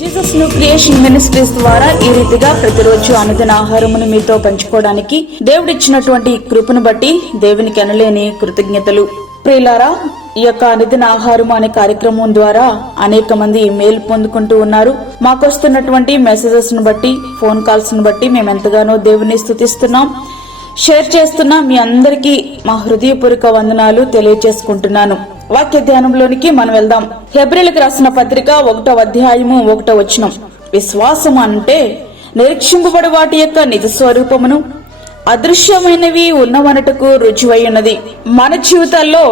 Jesus new creation ministries ద్వారా ఈ రీతిగా ప్రతిరోజు అనుదిన ఆహారమును మీతో పంచుకోవడానికి దేవుడిచ్చినటువంటి కృపను బట్టి దేవునికి అనలేని కృతజ్ఞతలు. ప్రియులారా, ఈ యొక్క అనుదిన ఆహారము అనే కార్యక్రమం ద్వారా అనేక మంది మేలు పొందుకుంటూ ఉన్నారు. మాకొస్తున్నటువంటి మెసేజెస్ ను బట్టి, ఫోన్ కాల్స్ ను బట్టి మేము ఎంతగానో దేవుని స్తుతిస్తున్నాం. షేర్ చేస్తున్న మీ అందరికీ మా హృదయపూర్వక వందనాలు తెలియజేసుకుంటున్నాను. వాక్య ధ్యానంలోనికి మనం వెళ్దాం. హెబ్రీలకు రాసిన పత్రిక 1వ అధ్యాయము 1వ వచనం. విశ్వాసం అంటే నిరీక్షింపబడి వాటి యొక్క నిజ స్వరూపమును, అదృశ్యమైనవి ఉన్నవనటకు రుజువై ఉన్నది. మన జీవితాల్లో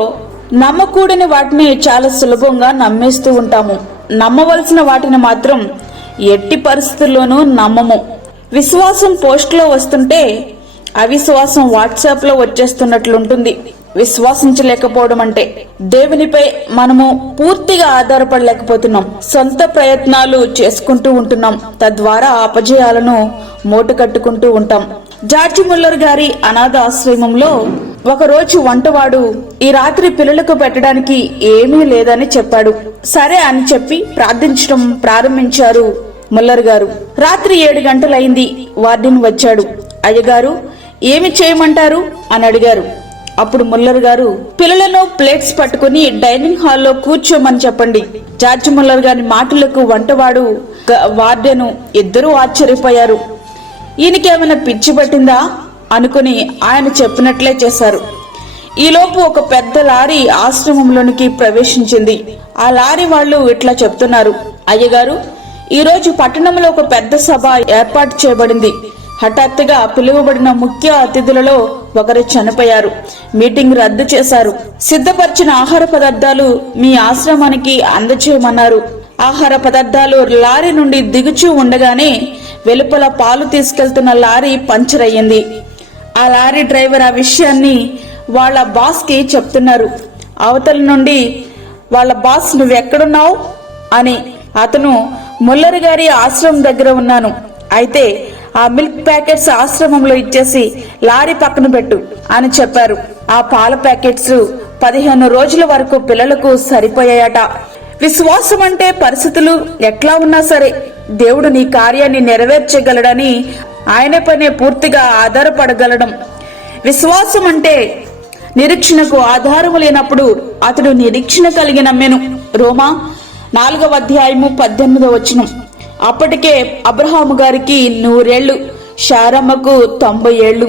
నమ్మకూడని వాటిని చాలా సులభంగా నమ్మేస్తూ ఉంటాము. నమ్మవలసిన వాటిని మాత్రం ఎట్టి పరిస్థితుల్లోనూ నమ్మము. విశ్వాసం పోస్ట్ లో వస్తుంటే అవిశ్వాసం వాట్సాప్ లో వచ్చేస్తున్నట్లుంటుంది. విశ్వాసించలేకపోవడం అంటే దేవునిపై మనము పూర్తిగా ఆధారపడలేకపోతున్నాం. సొంత ప్రయత్నాలు చేసుకుంటూ ఉంటున్నాం. తద్వారా అపజయాలను మూట కట్టుకుంటూ ఉంటాం. జార్జి ముల్లర్ గారి అనాథ ఆశ్రమంలో ఒకరోజు వంటవాడు ఈ రాత్రి పిల్లలకు పెట్టడానికి ఏమీ లేదని చెప్పాడు. సరే అని చెప్పి ప్రార్థించడం ప్రారంభించారు ముల్లర్ గారు. రాత్రి 7 గంటలైంది. వార్డెన్ వచ్చాడు. అయ్యగారు, ఏమి చేయమంటారు అని అడిగారు. అప్పుడు ముల్లర్ గారు, పిల్లలను ప్లేట్స్ పట్టుకుని డైనింగ్ హాల్లో కూర్చోమని చెప్పండి. జార్జి ముల్లర్ గారి మాటలకు వంటవాడు, వార్డెను ఇద్దరూ ఆశ్చర్యపోయారు. ఈయనకేమైనా పిచ్చి పట్టిందా అనుకుని ఆయన చెప్పినట్లే చేశారు. ఈలోపు ఒక పెద్ద లారీ ఆశ్రమంలోనికి ప్రవేశించింది. ఆ లారీ వాళ్ళు ఇట్లా చెప్తున్నారు, అయ్యగారు, ఈరోజు పట్టణంలో ఒక పెద్ద సభ ఏర్పాటు చేయబడింది. హఠాత్తుగా పిలువబడిన ముఖ్య అతిథులలో ఒకరు చనిపోయారు. మీటింగ్ రద్దు చేశారు. సిద్ధపరిచిన ఆహార పదార్థాలు మీ ఆశ్రమానికి అందచేయమన్నారు. ఆహార పదార్థాలు లారీ నుండి దిగుచూ ఉండగానే వెలుపల పాలు తీసుకెళ్తున్న లారీ పంచర్ అయ్యింది. ఆ లారీ డ్రైవర్ ఆ విషయాన్ని వాళ్ళ బాస్ కి చెప్తున్నారు. అవతల నుండి వాళ్ళ బాస్, నువ్వెక్కడున్నావు అని. అతను, ముల్లర్ గారి ఆశ్రమం దగ్గర ఉన్నాను. అయితే ఆ మిల్క్ ప్యాకెట్స్ ఆశ్రమంలో ఇచ్చేసి లారీ పక్కన పెట్టు అని చెప్పారు. ఆ పాల ప్యాకెట్స్ 15 రోజుల వరకు పిల్లలకు సరిపోయాయట. విశ్వాసం అంటే పరిస్థితులు ఎట్లా ఉన్నా సరే దేవుడు నీ కార్యాన్ని నెరవేర్చగలడని ఆయన పైనే పూర్తిగా ఆధారపడగలడం. విశ్వాసం అంటే నిరీక్షణకు ఆధారము లేనప్పుడు అతడు నిరీక్షణ కలిగి నమ్మెను. రోమా 4వ అధ్యాయము 18వ వచనం. అప్పటికే అబ్రహాము గారికి 100 ఏళ్లు, శారమ్మకు 90 ఏళ్లు.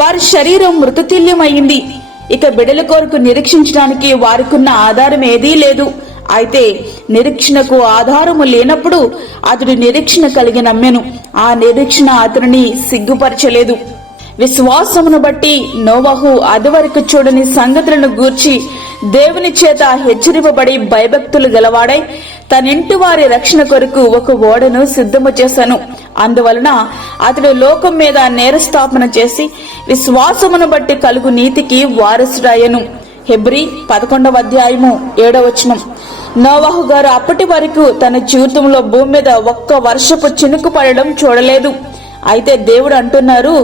వారి శరీరం మృతతుల్యమైంది. ఇక బిడ్డల కొరకు నిరీక్షించడానికి వారికున్న ఆధారం ఏదీ లేదు. అయితే నిరీక్షణకు ఆధారము లేనప్పుడు అతడు నిరీక్షణ కలిగి నమ్మెను. ఆ నిరీక్షణ అతనిని సిగ్గుపరచలేదు. విశ్వాసమును బట్టి నోవహు అదివరకు చూడని సంగతులను గూర్చి దేవుని చేత హెచ్చరింపబడి భయభక్తులు గలవాడై తనింటి వారి రక్షణ కొరకు ఒక ఓడను సిద్ధము చేశాను. అందువలన అతడు లోకం మీద నేరస్థాపన చేసి విశ్వాసమును బట్టి కలుగు నీతికి వారసుడాయను. హెబ్రీ 11వ అధ్యాయము 7వ వచనం. నోవహు గారు అప్పటి వరకు తన జీవితంలో భూమి మీద ఒక్క వర్షపు చినుకు పడడం చూడలేదు. అయితే దేవుడు అంటున్నారు,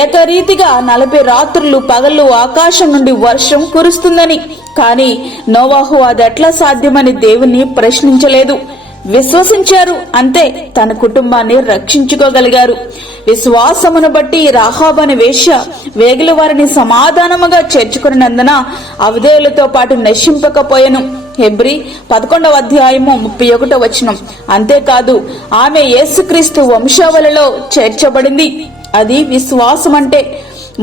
ఏకరీతిగా 40 రాత్రులు పగళ్ళు ఆకాశం నుండి వర్షం కురుస్తుందని. కానీ నోవహు అది ఎట్లా సాధ్యమని దేవుని ప్రశ్నించలేదు. విశ్వసించారు, అంతే. తన కుటుంబాన్ని రక్షించుకోగలిగారు. విశ్వాసమును బట్టి రాహాబు అనే వేశ్య వేగుల వారిని సమాధానముగా చేర్చుకున్నందున అవధేయులతో పాటు నశింపకపోయెను. హెబ్రీ 11వ అధ్యాయము 31వ వచనం. అంతేకాదు, ఆమె యేసుక్రీస్తు వంశావళిలో చేర్చబడింది. అది విశ్వాసం అంటే.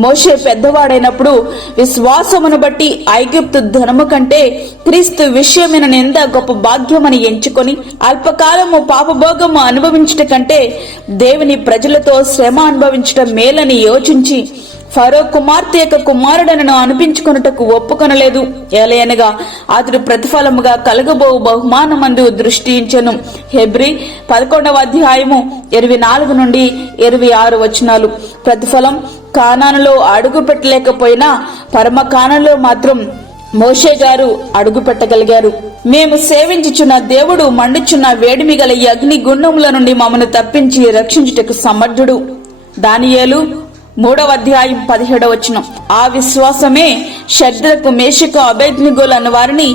మోషే పెద్దవాడైనప్పుడు విశ్వాసమును బట్టి ఐగుప్తు ధనము కంటే క్రీస్తు విషయమైన నింద గొప్ప భాగ్యమని ఎంచుకొని అల్పకాలము పాపభోగము అనుభవించట కంటే దేవుని ప్రజలతో శ్రమ అనుభవించటం మేలని యోచించి ఫరో కుమార్తె యొక్క కుమారుడనను అనిపించుకొనుటకు ఒప్పుకొనలేదు. ఏలయనగా అతడు ప్రతిఫలముగా కలగబో బహుమానమందు దృష్టించెను. హెబ్రీ 11వ అధ్యాయము 24 నుండి 26 వచనాలు. ప్రతిఫలం కానానులో అడుగు పెట్టలేకపోయినా పరమ కానానులో మాత్రం మోషే గారు అడుగు పెట్టగలిగారు. మేము సేవించుచున్న దేవుడు మండుచున్న వేడిమి గల అగ్ని గుండముల నుండి మమ్మను తప్పించి రక్షించుటకు సమర్థుడు. దానియేలు 3వ అధ్యాయం 17వ వచనం. ఆ విశ్వాసమే షద్రకు, మేషకు, అబేద్నెగోలు అన్న వారిని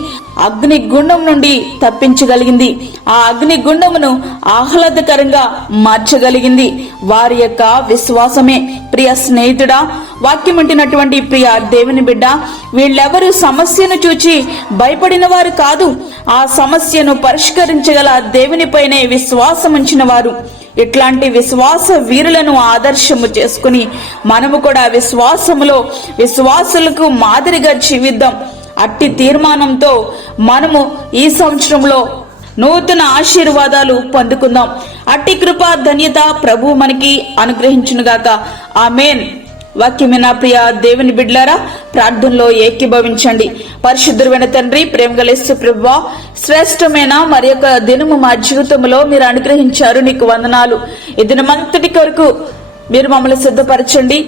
అగ్నిగుండం నుండి తప్పించగలిగింది. ఆ అగ్నిగుండమును ఆహ్లాదకరంగా మార్చగలిగింది వారి యొక్క విశ్వాసమే. ప్రియ స్నేహితుడా, వాక్యం ఉంటున్నటువంటి ప్రియ దేవుని బిడ్డ, వీళ్ళెవరూ సమస్యను చూచి భయపడిన వారు కాదు. ఆ సమస్యను పరిష్కరించగల దేవునిపైనే విశ్వాసం ఉంచిన వారు. ఇట్లాంటి విశ్వాస వీరులను ఆదర్శము చేసుకుని మనము కూడా విశ్వాసులకు మాదిరిగా జీవిద్దాం. అట్టి తీర్మానంతో మనము ఈ సంవత్సరంలో నూతన ఆశీర్వాదాలు పొందుకుందాం. అట్టి కృపా ధన్యత ప్రభు మనకి అనుగ్రహించునుగాక. ఆమేన్. వాక్యమైన ప్రియ దేవుని బిడ్డలారా, ప్రార్థనలో ఏకీభవించండి. పరిశుద్ధుడైన తండ్రి, ప్రేమగల యేసు ప్రభువా, శ్రేష్టమైన మరి యొక్క దినము మా జీవితంలో మీరు అనుగ్రహించారు, నీకు వందనాలు. ఈ దినమంతటి కొరకు మీరు మమ్మల్ని సిద్ధపరచండి.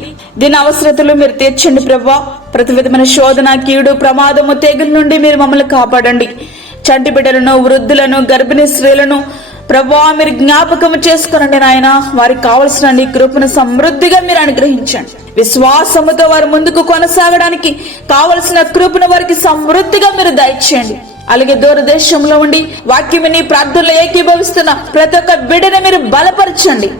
దీని అవసరతలు మీరు తీర్చండి ప్రభువా. ప్రతి విధమైన శోధన, కీడు, ప్రమాదము, తెగుల నుండి మీరు మమ్మల్ని కాపాడండి. చంటి బిడ్డలను, వృద్ధులను, గర్భిణీ స్త్రీలను ప్రభువా మీరు జ్ఞాపకం చేసుకునండి నాయన. వారికి కావలసిన నీ కృపను సమృద్ధిగా మీరు అనుగ్రహించండి. విశ్వాసముతో వారు ముందుకు కొనసాగడానికి కావలసిన కృపను వారికి సమృద్ధిగా మీరు దయచేయండి. అలాగే దూరదేశంలో ఉండి వాక్యమని ప్రార్థనలో ఏకీభవిస్తున్న ప్రతి ఒక్క బిడ్డను మీరు బలపరచండి.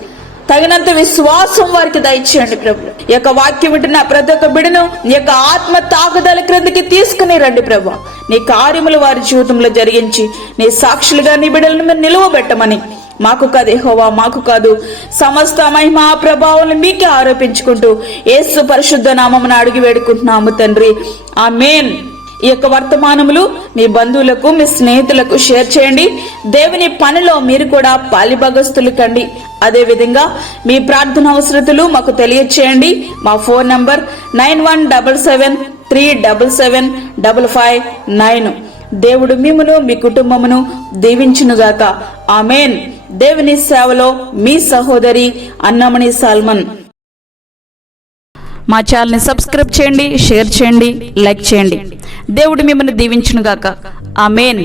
తగినంత విశ్వాసం వారికి దయచేయండి ప్రభు. ఈ యొక్క వాక్యం వింటున్న ప్రతి ఒక్క బిడ్డను నీ యొక్క ఆత్మ తాకుదల క్రిందికి తీసుకుని రండి ప్రభు. నీ కార్యములు వారి జీవితంలో జరిగించి నీ సాక్షులుగా నీ బిడ్డలను మీరు నిలువబెట్టమని, మాకు కాదు యెహోవా, మాకు కాదు, సమస్త మహిమా ప్రభావాలను మీకే ఆరోపించుకుంటూ యేసు పరిశుద్ధ నామమున అడిగి వేడుకుంటున్నాము తండ్రి. ఆమేన్. ఈ యొక్క వర్తమానములు మీ బంధువులకు, మీ స్నేహితులకు షేర్ చేయండి. దేవుని పనిలో మీరు కూడా పాలిభాగస్తులు కండి. అదే విధంగా మీ ప్రార్థన అవసరతలు మాకు తెలియచేయండి. మా ఫోన్ నంబర్ 9177377559. దేవుడు మిమ్మును మీ కుటుంబమును దీవించునుగాక. ఆమేన్. దేవుని సేవలో మీ సహోదరి అన్నమణి సాల్మన్. మా ఛానల్ని సబ్స్క్రైబ్ చేయండి, షేర్ చేయండి, లైక్ చేయండి. దేవుడు మిమ్మల్ని దీవించునుగాక. ఆమేన్.